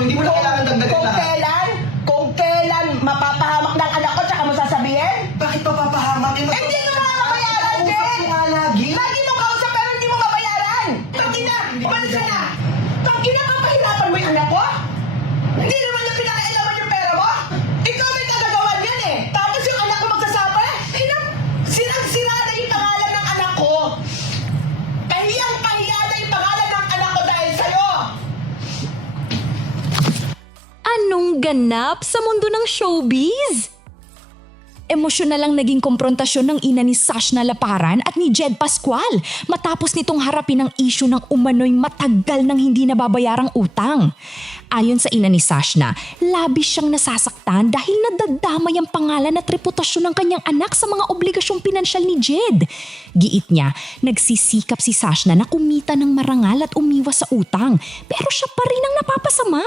hindi mo na kailangan dagdagan lahat. Kung kailan mapapahamak ng anak ko, tsaka mo sasabihin? Bakit pa papahamak? Hindi mo na mabayaran, Jen! Kausap ko nga lagi. Lagi mong kausap pero hindi mo mabayaran! Tangina! Umalis ka na! Tangina, papahirapan mo yung anak ko? Hindi naman niya pinakailaman yung pera mo? Ikaw may kagagawan yan eh! Tapos yung anak ko magsasapa eh! Sirang-sira na yung pangalan ng anak ko! Kahiyang-kahiya na yung pangalan ng anak ko dahil sa'yo! Anong ganap sa mundo ng showbiz? Emosyonal lang naging komprontasyon ng ina ni Sashna Laparan at ni Jed Pascual matapos nitong harapin ang issue ng umano'y matagal nang hindi nababayarang utang. Ayon sa ina ni Sashna, labis siyang nasasaktan dahil nadadamay ang pangalan at reputasyon ng kanyang anak sa mga obligasyong pinansyal ni Jed. Giit niya, nagsisikap si Sashna na kumita ng marangal at umiwas sa utang pero siya pa rin ang napapasama.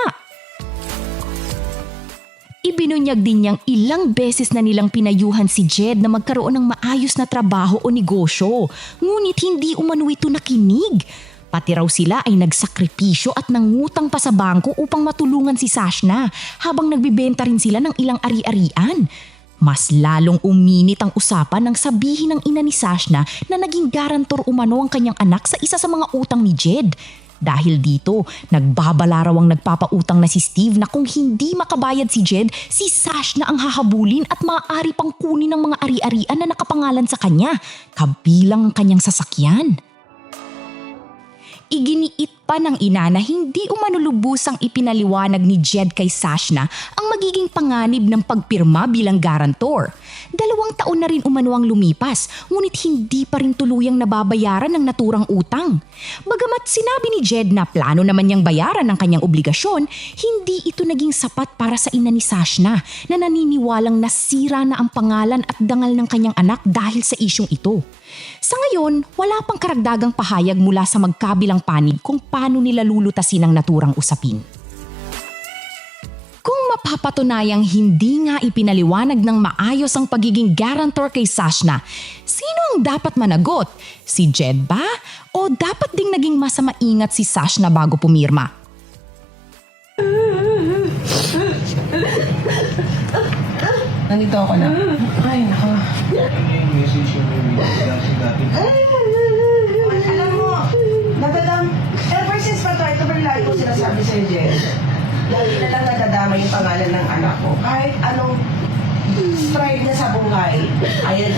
Ibinunyag din niyang ilang beses na nilang pinayuhan si Jed na magkaroon ng maayos na trabaho o negosyo. Ngunit hindi umano ito nakinig. Pati raw sila ay nagsakripisyo at nangutang pa sa bangko upang matulungan si Sashna habang nagbibenta rin sila ng ilang ari-arian. Mas lalong uminit ang usapan nang sabihin ng ina ni Sashna na naging garantor umano ang kanyang anak sa isa sa mga utang ni Jed. Dahil dito, nagbabala raw ang nagpapautang na si Steve na kung hindi makabayad si Jed, si Sashna ang hahabulin at maaari pang kunin ng mga ari-arian na nakapangalan sa kanya, kabilang ang kanyang sasakyan. Iginiit pa ng ina na hindi umano lubusang ipinaliwanag ni Jed kay Sashna ang magiging panganib ng pagpirma bilang garantor. 2 taon na rin umano ang lumipas, ngunit hindi pa rin tuluyang nababayaran ng naturang utang. Bagamat sinabi ni Jed na plano naman niyang bayaran ang kanyang obligasyon, hindi ito naging sapat para sa ina ni Sashna na naniniwalang nasira na ang pangalan at dangal ng kanyang anak dahil sa isyong ito. Sa ngayon, wala pang karagdagang pahayag mula sa magkabilang panig kung paano nila lulutasin ang naturang usapin. Kung mapapatunayang hindi nga ipinaliwanag ng maayos ang pagiging guarantor kay Sashna, sino ang dapat managot? Si Jed ba? O dapat ding naging mas maingat si Sashna bago pumirma? Nandito ako na. Ay, nako. Alam mo, ever since pa ito ba lagi ko sinasabi sa'yo, Jen? Lagi na lang nadadama yung pangalan ng anak ko. Kahit anong stride niya sa buhay, ayaw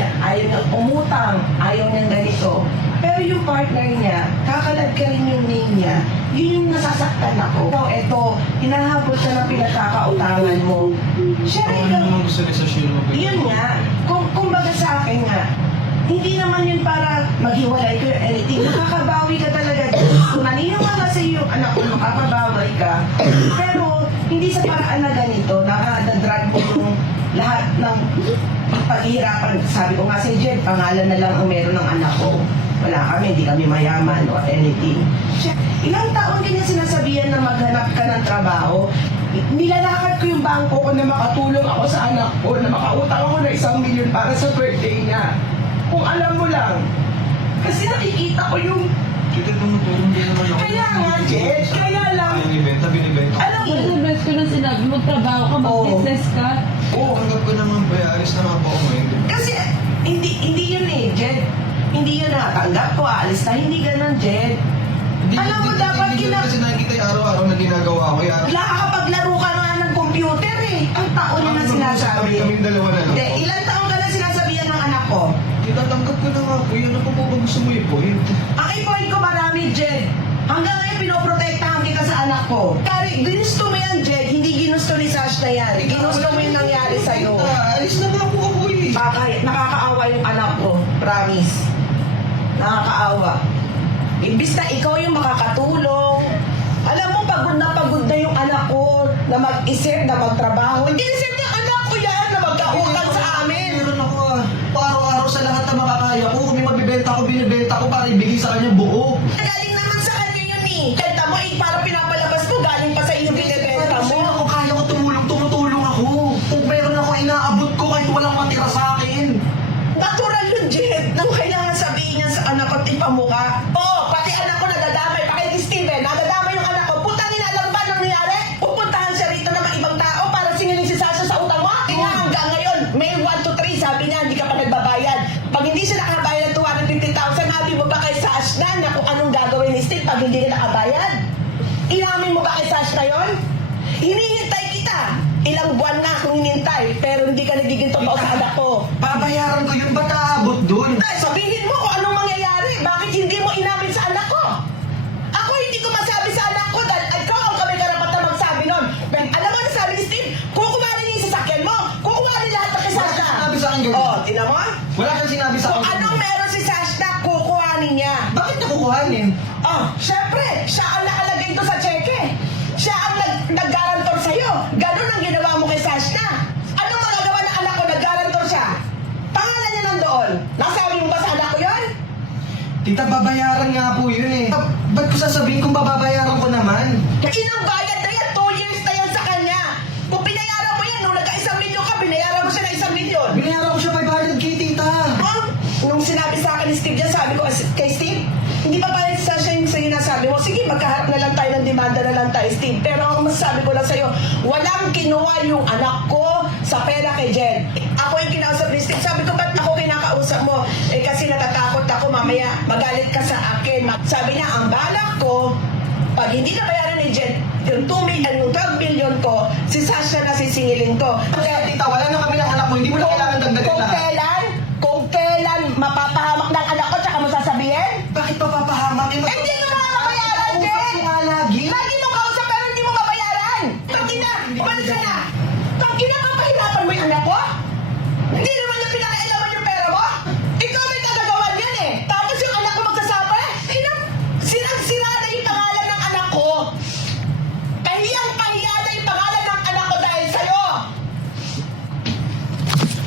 niya umutang, ayaw niya ganito. Pero yung partner niya, kakalad ka rin yung name niya, yun yung nasasaktan ako. Ikaw, eto, hinahabol ka ng pinagkakautangan mo. Siyempre, Ano gusto ni Sashna mo? yun nga, kung baga sa akin nga, hindi naman yun para maghiwalay ko yung anything. Nakakabawi ka talaga. Kung naniniwala sa iyo yung anak ko, makakabawi ka. Pero hindi sa paraan na ganito, nakadadrag mo yung lahat ng paghihirapan. Sabi ko nga si Jed, pangalan na lang ang meron ng anak ko. Wala kami, hindi kami mayaman or anything. Ilang taon kanya sinasabihan na maghanap ka ng trabaho. Nilalakad ko yung bangko ko na makatulong ako sa anak ko, na makautang ako na 1 milyon para sa birthday niya. Kung alam mo lang. Kasi nakikita ko yung... Jed, tumutulong din naman ako. Kaya nga, Jed, kaya lang. Binibenta. Alam mo, Yung best ko na sinabi, magtrabaho ka, mag-business ka. Oo, hanggang ko naman ba, alis na nga po ako ngayon. kasi hindi yun eh, Jed. Hindi yun natanggap ko, aalis na. Hindi ganun, Jed. Alam mo, dapat Hindi kasi nakikita yung araw-araw na ginagawa ko. Nakakapaglaro ka nga ng computer eh. Ang taon niya na sinasabi. Kaming dalawa na lang. Hindi, ilang taon ka na sinasabihan ng anak ko? Tinatanggap ko na nga po. Yun ako po ba gusto mo i-point? Ang i-point ko marami, Jed. Hanggang ngayon, pinoprotektahan kita sa anak ko. Kari, ginusto mo yan, Jed. Hindi ginusto ni Sashna yan. Ginusto mo yung nangyari sa'yo. Alis na nga po ako eh. Nakakaawa yung anak ko. Promise. Nakakaawa. Imbis na ikaw yung makakatulong. Alam mo, pagod na yung anak ko na mag-isip, na magtrabaho. Hindi isip niya anak ko yan na magkautang sa amin. Meron ako araw-araw sa lahat na makakaya ko. Kung may mabibenta ko, binibenta ko para ibigay sa kanya buo. Galing naman sa kanya yun eh. Kanta mo eh, para pinapalabas mo, galing pa sa iyo binibenta Kasi mo. ako kaya ko tumutulong ako. Kung meron ako inaabot ko kahit walang matira sa akin. Natural yun, Jed. Nang kailangan sabihin niya sa anak ko, tipamukha. Oo, pati anak ko nadadamay. Pakit ni Steven, nadadamay yung anak ko. Puta nila, alam ba nangyayari? Pupunta pag hindi ka nakabayad? Inamin mo ba kay Sash na yun? Hinihintay kita. Ilang buwan na akong hinintay, pero hindi ka nagiging totoo sa anak ko. Babayaran ko yun, ba't aabot dun? Tay, sabihin mo kung anong mangyayari. Bakit hindi mo inamin sa anak ko? Ako hindi ko masabi sa anak ko dahil ikaw ang kami karapatan magsabi nun. Pero alam mo na sabi ni Steve, kukuha rin yung sasakyan mo. Kukuha rin lahat ng kay Wala Sasha. siyang sinabi sa akin ganyan. Oh, tinan mo? Wala siyang sinabi sa Kung akin. anong meron si Sasha, kukuhanin niya. Bakit niya kukuhanin? Oh, syempre, siya ang nakalagay ko sa cheque. Siya ang nag-garantor sa'yo. Ganun ang ginawa mo kay Sasha. Anong magagawa ng anak ko? Nag-garantor siya. Pangalan niya nandoon. Nasabi mo ba sa anak ko yun? Tita, babayaran nga po yun eh. Ba't ko sasabihin kung babayaran ko naman? Inang bayad na yan, 2 years na yan sa kanya. Kung pinayaran mo yan, nung nagka-1 milyon ka, pinayaran mo siya ng 1 milyon. Binayaran ko siya 500k, tita. Oh, nung sinabi sa akin ni Steve yan, sabi ko kay Steve, hindi pa pala sa siya yung sa'yo nasabi mo, sige, magkaharap na lang tayo ng demanda na lang tayo, Steve. Pero ang masasabi ko lang sa'yo, walang kinuha yung anak ko sa pera kay Jen. Ako yung kinausap ni Steve. Sabi ko, ba't ako kinakausap mo? Eh kasi natatakot ako, mamaya magalit ka sa akin. Sabi niya, ang balak ko, pag hindi na bayaran ni Jen, yung 2 million, yung 12 million ko, si Sasha na sisingilin ko.